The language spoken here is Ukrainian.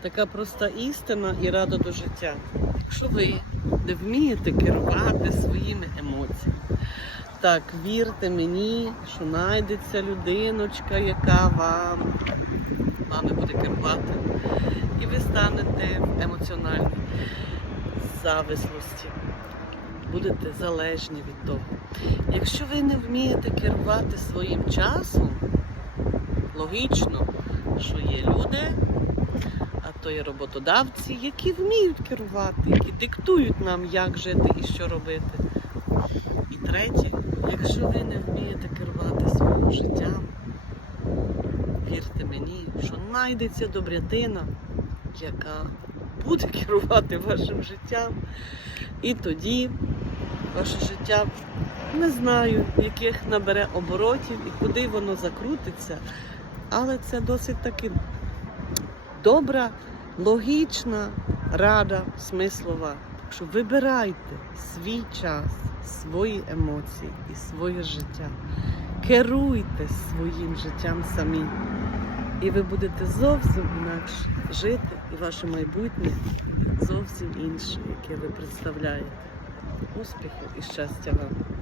така проста істина і рада до життя. Якщо ви не вмієте керувати своїми емоціями, так вірте мені, що знайдеться людиночка, яка вам вами буде керувати, і ви станете в емоціональній завислості. Будете залежні від того. Якщо ви не вмієте керувати своїм часом, логічно, що є люди, а то є роботодавці, які вміють керувати, які диктують нам, як жити і що робити. І третє, якщо ви не вмієте керувати своїм життям, вірте мені, що знайдеться добрятина, яка буде керувати вашим життям. І тоді ваше життя не знаю, яких набере оборотів і куди воно закрутиться. Але це досить таки добра, логічна рада, смислова. Так що вибирайте свій час, свої емоції і своє життя. Керуйте своїм життям самі. І ви будете зовсім інакше жити, і ваше майбутнє зовсім інше, яке ви представляєте. Успіху і щастя вам!